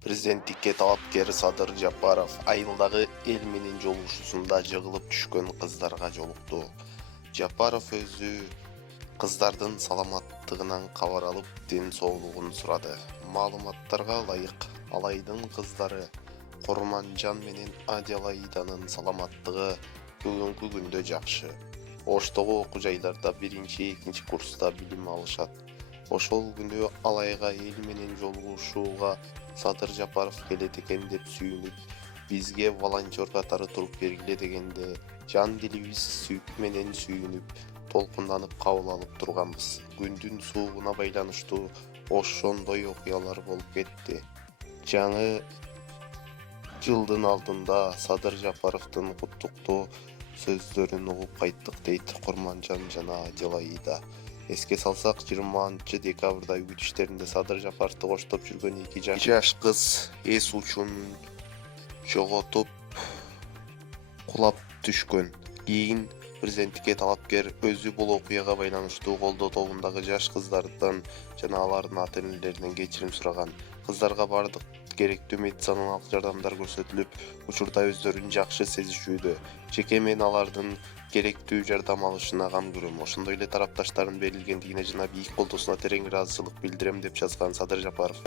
Президенттикке талапкер Садыр Жапаров айылдагы эл менен жолугушуусунда жыгылып түшкөн кыздарга жолукту. Жапаров өзү кыздардын саламаттыгынан кабар алып, ден соолугун сурады. Маалыматтарга ылайык, Алайдын кыздары Курманжан менен Адилайданын саламаттыгы бүгүнкү күндө жакшы. Оштогу окуу жайларда 1-2 курста билим алышат. Ошол күнү Алайга эл менен жолугушууга Садыр Жапаров келет экен деп сүйүнүп, бизге волонтер катары туруп бергиле дегенде, жан дилибиз менен сүйүнүп, толкунданып кабыл алып турганбыз. Күндүн суугуна байланыштуу ошондой окуялар болуп кетти. Жаңы жылдын алдында Садыр Жапаровдун куттуктоо сөздөрүн угуп кайттык, дейт Курманжан жана Адилайда. Эске салсак, 20 декабрда үй иштеринде Садыр Жапаровду коштоп жүргөн 2 жаш кыз эс учунун жоготуп кулап түшкөн. Кийин президенттикке талапкер өзү бул окуяга байланыштуу колдоо тобундагы жаш кыздардан жана алардын ата-энелеринен кечирим сураган. Кыздарга бардык керектүү медициналык жардамдар көрсөтүлүп, учурда өздөрүн жакшы сезишүүдө. Жеке мен алардын керектүү жардам алышына кам көрөм. Ошондой эле тарапташтардын берилгендигине жана бийик колдоосуна терең ыраазычылык билдирем, деп жазган Садыр Жапаров.